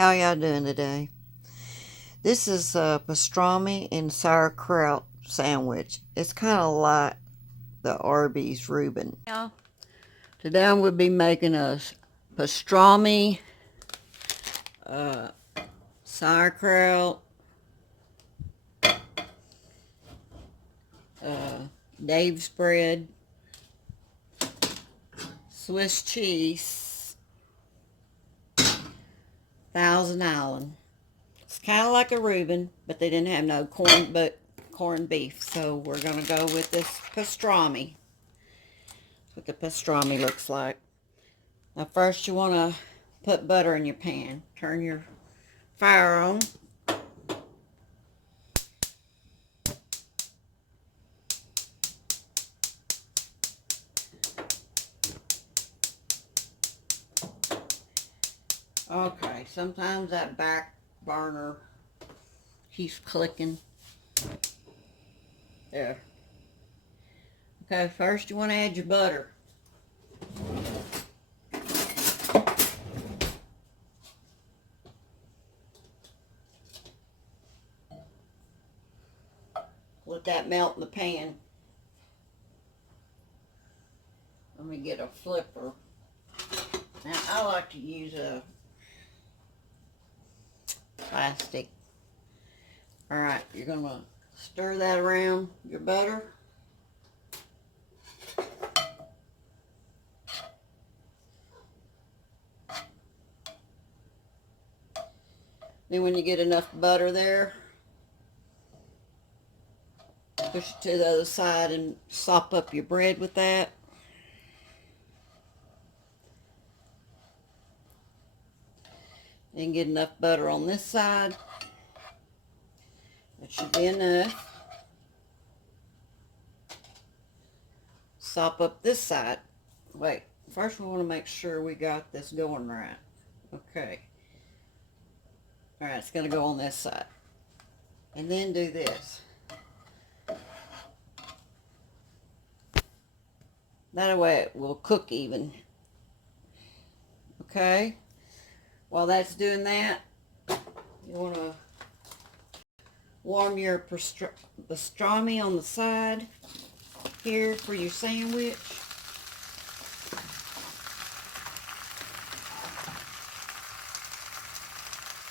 How y'all doing today? This is a pastrami and sauerkraut sandwich. It's kind of like the Arby's Reuben. Yeah. Today I'm going to be making a pastrami, sauerkraut, Dave's bread, Swiss cheese, Thousand Island. It's kind of like a Reuben, but they didn't have no corned beef, so we're going to go with this pastrami. That's what the pastrami looks like. Now first you want to put butter in your pan. Turn your fire on. Okay, sometimes that back burner keeps clicking. There. Okay, first you want to add your butter. Let that melt in the pan. Let me get a flipper. Now I like to use a plastic. Alright, you're going to stir that around your butter. Then when you get enough butter there, push it to the other side and sop up your bread with that. Then get enough butter on this side. That should be enough. Sop up this side. Wait, first we want to make sure we got this going right. Okay. Alright, it's going to go on this side. And then do this. That way it will cook even. Okay? While that's doing that, you want to warm your pastrami on the side here for your sandwich.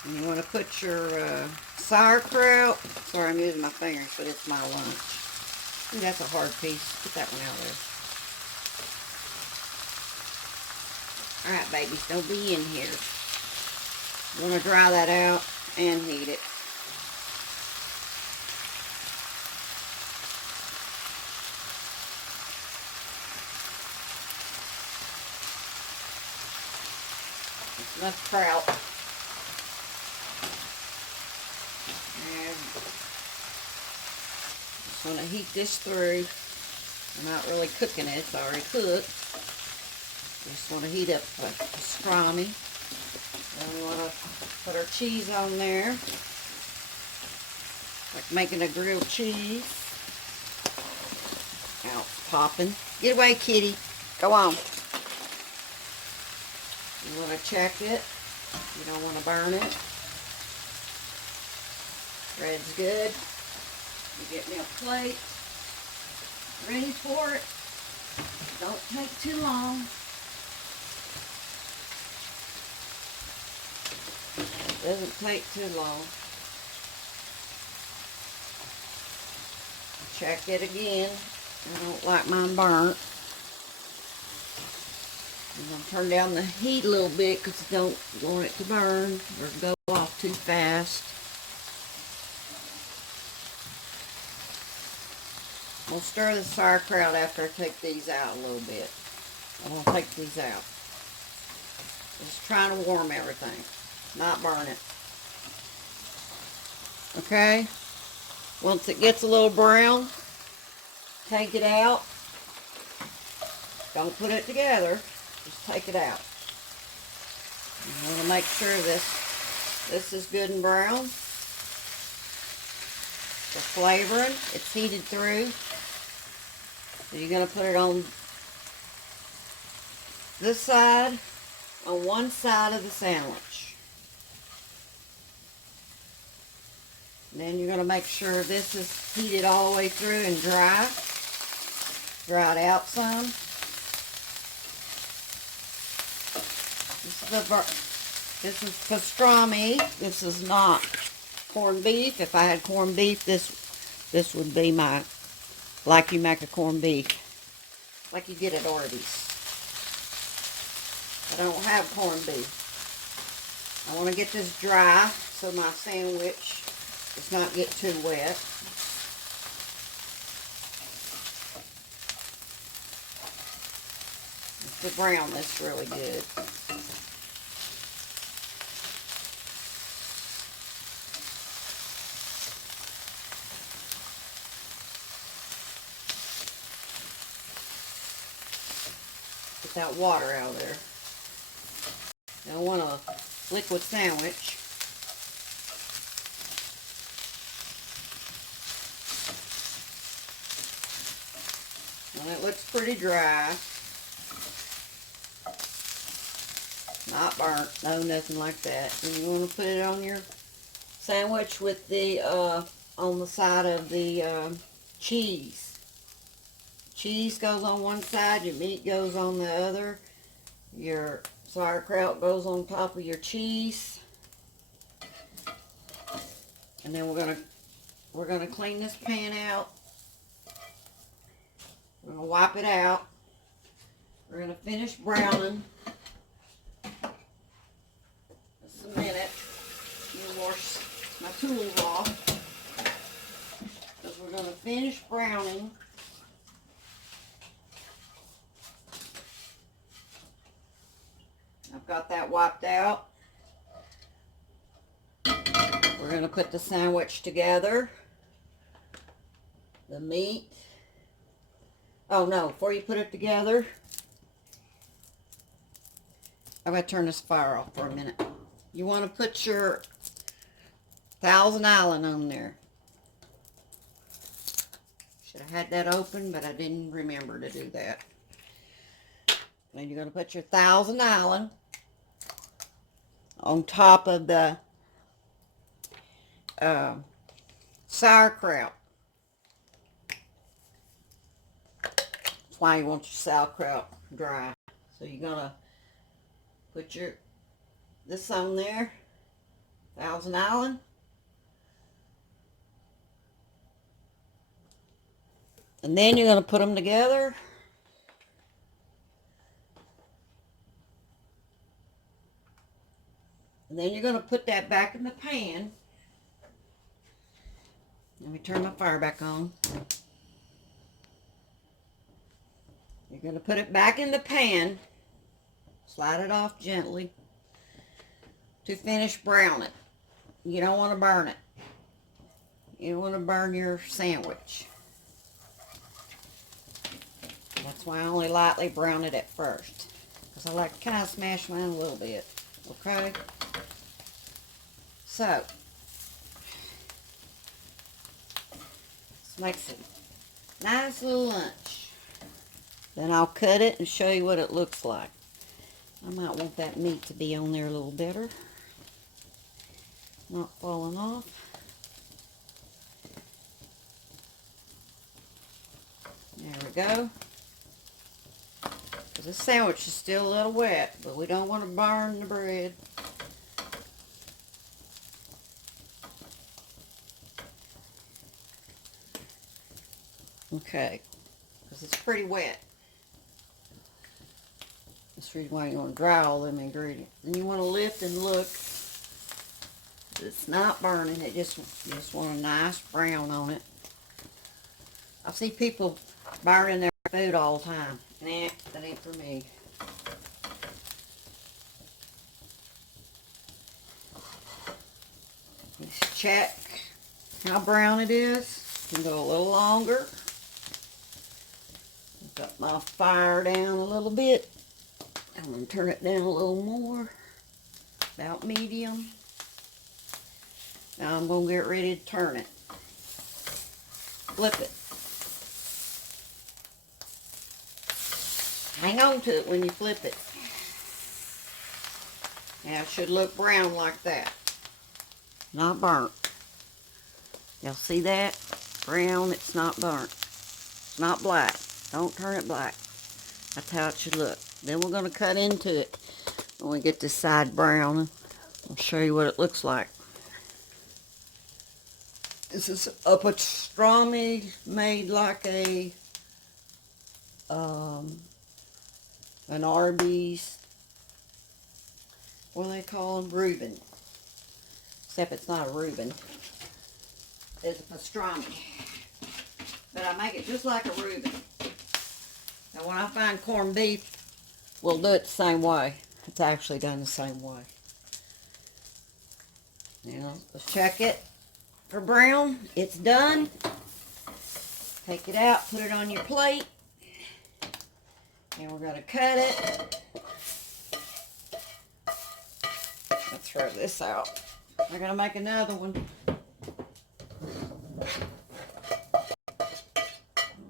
And you want to put your sauerkraut. Sorry, I'm using my fingers, but it's my lunch. Ooh, that's a hard piece. Put that one out there. Alright, babies, don't be in here. You want to dry that out and heat it. Enough kraut. And just want to heat this through. I'm not really cooking it, it's already cooked. Just want to heat up the pastrami. Then we want to put our cheese on there. Like making a grilled cheese. Now it's popping. Get away, kitty. Go on. You want to check it. You don't want to burn it. Bread's good. You get me a plate. Ready for it. Don't take too long. Doesn't take too long. Check it again. I don't like mine burnt. I'm going to turn down the heat a little bit because I don't want it to burn or go off too fast. I'll stir the sauerkraut after I take these out a little bit. I'm going to take these out. Just trying to warm everything, not burn it. Okay? Once it gets a little brown, take it out. Don't put it together. Just take it out. You want to make sure this is good and brown. For flavoring, it's heated through. So you're going to put it on this side, on one side of the sandwich. And then you're going to make sure this is heated all the way through and dry. Dry it out some. This is pastrami. This is not corned beef. If I had corned beef, this would be my, like you make a corned beef. Like you get at Arby's. I don't have corned beef. I want to get this dry so my sandwich does not get too wet. To brown this really good. Get that water out of there. I want a liquid sandwich. And it looks pretty dry. Not burnt, no, nothing like that. And you want to put it on your sandwich with the, on the side of the cheese. Cheese goes on one side, your meat goes on the other. Your sauerkraut goes on top of your cheese. And then we're gonna clean this pan out. We're gonna wipe it out. We're gonna finish browning. Just a minute. I'm gonna wash my tools off. Because we're gonna finish browning. I've got that wiped out. We're going to put the sandwich together. The meat. Oh no, before you put it together, I'm going to turn this fire off for a minute. You want to put your Thousand Island on there. Should have had that open, but I didn't remember to do that. And you're going to put your Thousand Island on top of the sauerkraut. That's why you want your sauerkraut dry. So you're going to put this on there, Thousand Island. And then you're going to put them together. And then you're going to put that back in the pan. Let me turn my fire back on. You're going to put it back in the pan. Slide it off gently to finish browning. You don't want to burn it. You don't want to burn your sandwich. That's why I only lightly brown it at first. Because I like to kind of smash mine a little bit. Okay? So, let's make some nice little lunch. Then I'll cut it and show you what it looks like. I might want that meat to be on there a little better. Not falling off. There we go. This sandwich is still a little wet, but we don't want to burn the bread. Okay, because it's pretty wet. That's the reason why you want to dry all them ingredients. And you want to lift and look. It's not burning. You just want a nice brown on it. I see people burning their food all the time. Nah, that ain't for me. Let's check how brown it is. Can go a little longer. Got my fire down a little bit. I'm going to turn it down a little more. About medium. Now I'm going to get ready to turn it. Flip it. Hang on to it when you flip it. Now it should look brown like that. Not burnt. Y'all see that? Brown, it's not burnt. It's not black. Don't turn it black. That's how it should look. Then we're going to cut into it when we get this side brown. I'll show you what it looks like. This is a pastrami made like an Arby's. What do they call them? Reuben. Except it's not a Reuben. It's a pastrami. But I make it just like a Reuben. Now when I find corned beef, we'll do it the same way. It's actually done the same way. Now, let's check it for brown. It's done. Take it out, put it on your plate. And we're going to cut it. Let's throw this out. We're going to make another one.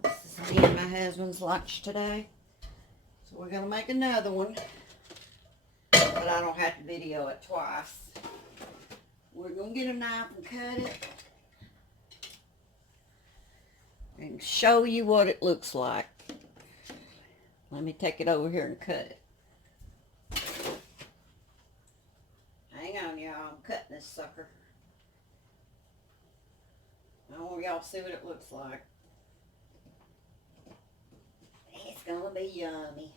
This is me and my husband's lunch today. So we're going to make another one. But I don't have to video it twice. We're going to get a knife and cut it. And show you what it looks like. Let me take it over here and cut it. Hang on, y'all. I'm cutting this sucker. I want y'all to see what it looks like. It's going to be yummy.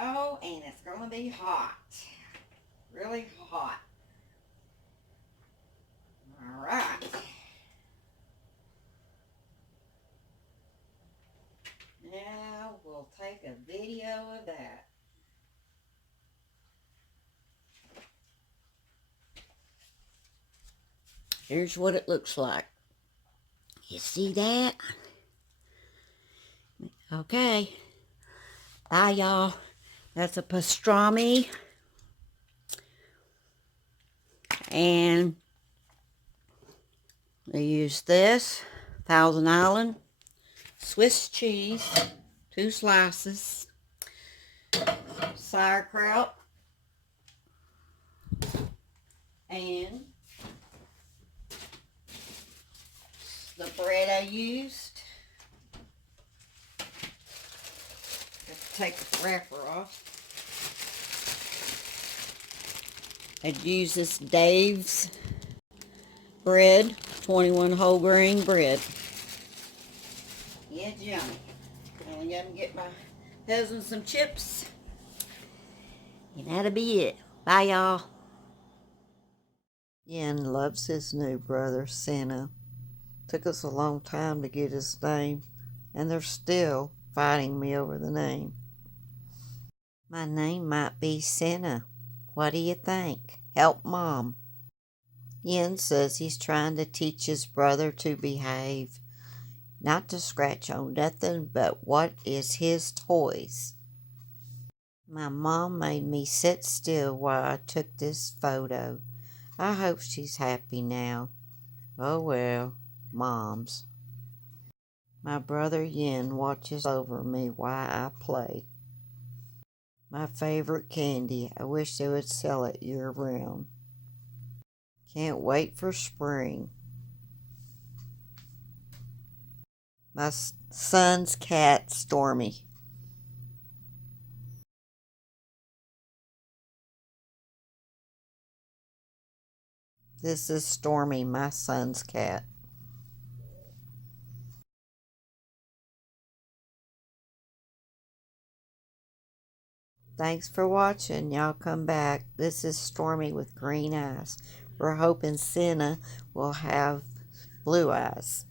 Oh, and it's going to be hot. Really hot. All right. Now we'll take a video of that. Here's what it looks like. You see that? Okay. Bye, y'all. That's a pastrami. And they use this Thousand Island Swiss cheese, 2 slices, sauerkraut, and the bread I used. Have to take the wrapper off. I'd use this Dave's bread, 21 whole grain bread. Yeah, it's yummy. I'm gonna get my husband some chips. And that'll be it. Bye, y'all. Yen loves his new brother, Santa. Took us a long time to get his name, and they're still fighting me over the name. My name might be Santa. What do you think? Help Mom. Yen says he's trying to teach his brother to behave. Not to scratch on nothing but what is his toys. My mom made me sit still while I took this photo. I hope she's happy now. Oh well, moms. My brother Yin watches over me while I play. My favorite candy, I wish they would sell it year-round. Can't wait for spring. My son's cat, Stormy. This is Stormy, my son's cat. Thanks for watching. Y'all come back. This is Stormy with green eyes. We're hoping Santa will have blue eyes.